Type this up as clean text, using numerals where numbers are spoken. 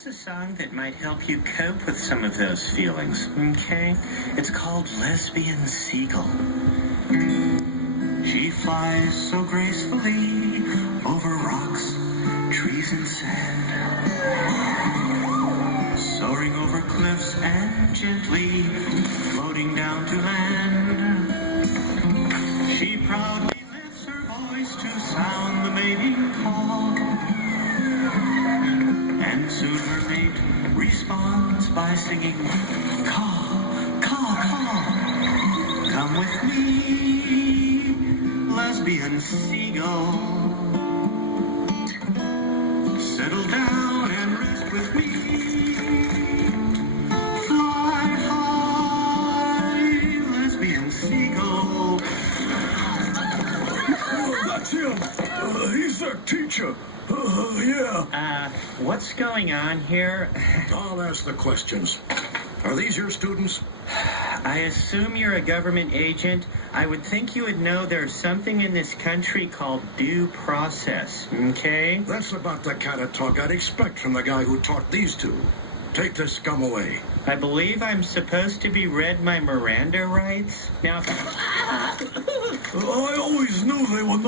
It's a song that might help you cope with some of those feelings, okay? It's called Lesbian Seagull. She flies so gracefully over rocks, trees, and sand, soaring over cliffs and gently floating down to land. She proudly lifts her voice to sound the mating call. And soon her mate responds by singing, call, call, call. Come with me, lesbian seagull. Settle down and rest with me. Fly high, lesbian seagull. That's him. He's their teacher. Yeah. What's going on here? I'll ask the questions. Are these your students? I assume you're a government agent. I would think you would know there's something in this country called due process, okay? That's about the kind of talk I'd expect from the guy who taught these two. Take this scum away. I believe I'm supposed to be read my Miranda rights. Now, I always knew they were